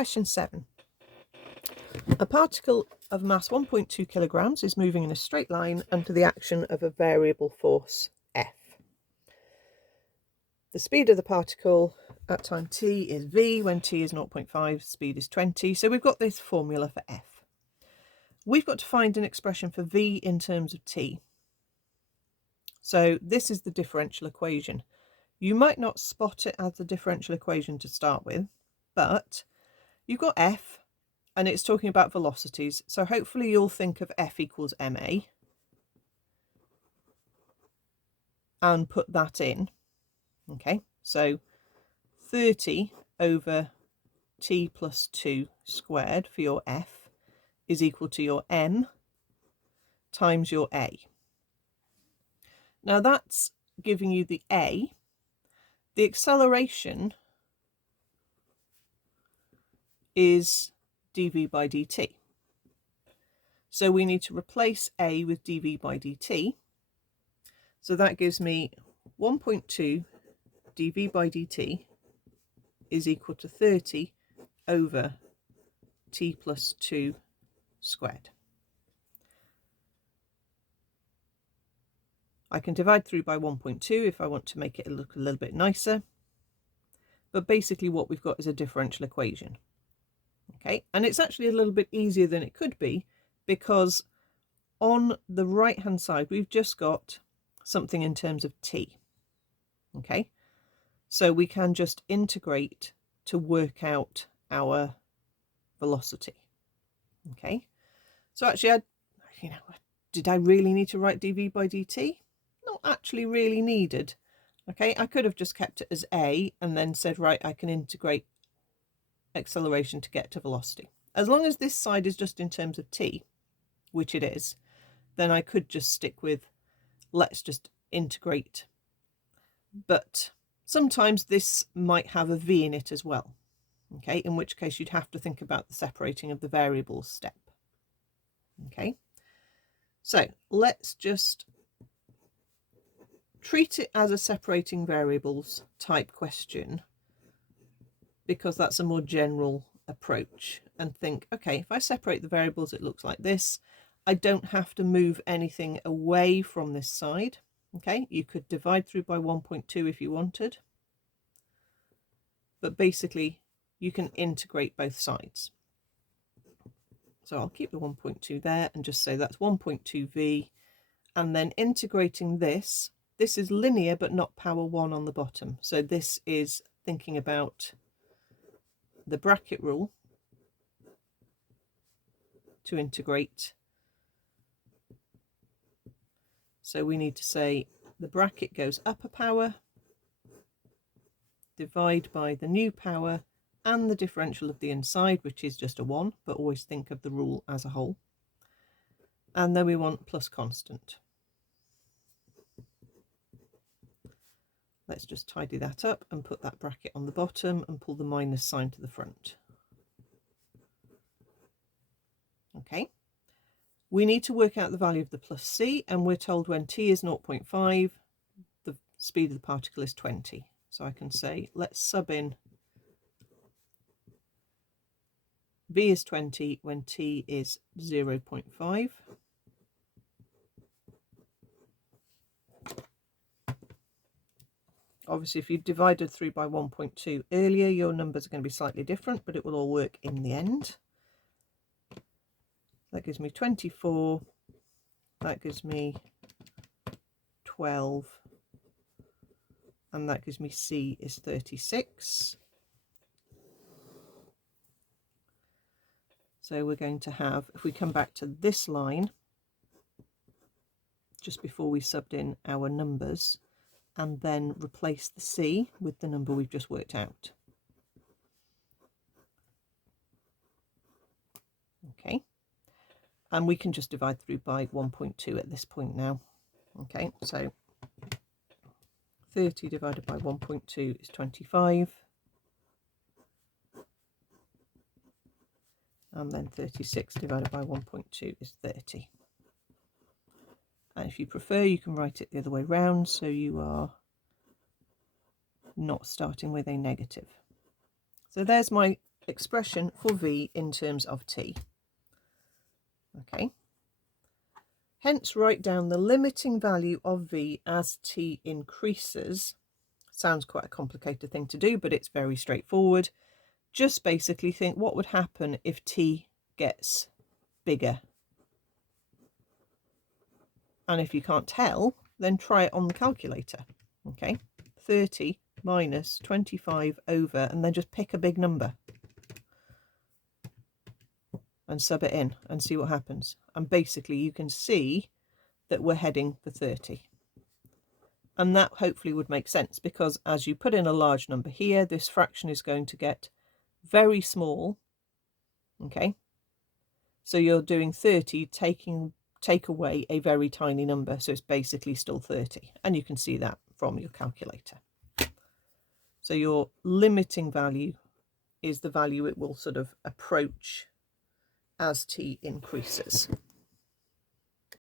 Question 7. A particle of mass 1.2 kilograms is moving in a straight line under the action of a variable force F. The speed of the particle at time t is v, when t is 0.5, speed is 20. So we've got this formula for F. We've got to find an expression for v in terms of t. So this is the differential equation. You might not spot it as the differential equation to start with, but you've got F and it's talking about velocities. So hopefully you'll think of F equals ma and put that in. Okay, so 30 over t plus 2 squared for your F is equal to your m times your a. Now that's giving you the a. The acceleration is dv by dt. So we need to replace a with dv by dt. So that gives me 1.2 dv by dt is equal to 30 over t plus 2 squared. I can divide through by 1.2 if I want to make it look a little bit nicer. But basically what we've got is a differential equation. Okay, and it's actually a little bit easier than it could be, because on the right hand side we've just got something in terms of t. Okay, so we can just integrate to work out our velocity. Okay, so actually did I really need to write dv by dt? Not actually really needed. Okay, I could have just kept it as a and then said, right, I can integrate acceleration to get to velocity. As long as this side is just in terms of t, which it is, then I could just stick with let's just integrate. But sometimes this might have a v in it as well. Okay, in which case you'd have to think about the separating of the variables step. Okay, so let's just treat it as a separating variables type question, because that's a more general approach, and think, okay, if I separate the variables it looks like this. I don't have to move anything away from this side. Okay, you could divide through by 1.2 if you wanted, but basically you can integrate both sides. So I'll keep the 1.2 there and just say that's 1.2v, and then integrating this is linear but not power 1 on the bottom. So this is thinking about the bracket rule to integrate. So we need to say the bracket goes up a power, divide by the new power and the differential of the inside, which is just a 1, but always think of the rule as a whole. And then we want plus constant. Let's just tidy that up and put that bracket on the bottom and pull the minus sign to the front. Okay, we need to work out the value of the plus c, and we're told when t is 0.5, the speed of the particle is 20. So I can say, let's sub in v is 20 when t is 0.5. Obviously, if you divided through by 1.2 earlier, your numbers are going to be slightly different, but it will all work in the end. That gives me 24. That gives me 12. And that gives me c is 36. So we're going to have, if we come back to this line, just before we subbed in our numbers, and then replace the c with the number we've just worked out. Okay, and we can just divide through by 1.2 at this point now. Okay, so 30 divided by 1.2 is 25, and then 36 divided by 1.2 is 30. And if you prefer, you can write it the other way round, so you are not starting with a negative. So there's my expression for v in terms of t. Okay. Hence, write down the limiting value of v as t increases. Sounds quite a complicated thing to do, but it's very straightforward. Just basically think what would happen if t gets bigger. And if you can't tell, then try it on the calculator. Okay, 30 minus 25 over, and then just pick a big number and sub it in and see what happens. And basically you can see that we're heading for 30. And that hopefully would make sense, because as you put in a large number here, this fraction is going to get very small. Okay, so you're doing 30, take away a very tiny number, so it's basically still 30, and you can see that from your calculator. So your limiting value is the value it will sort of approach as t increases.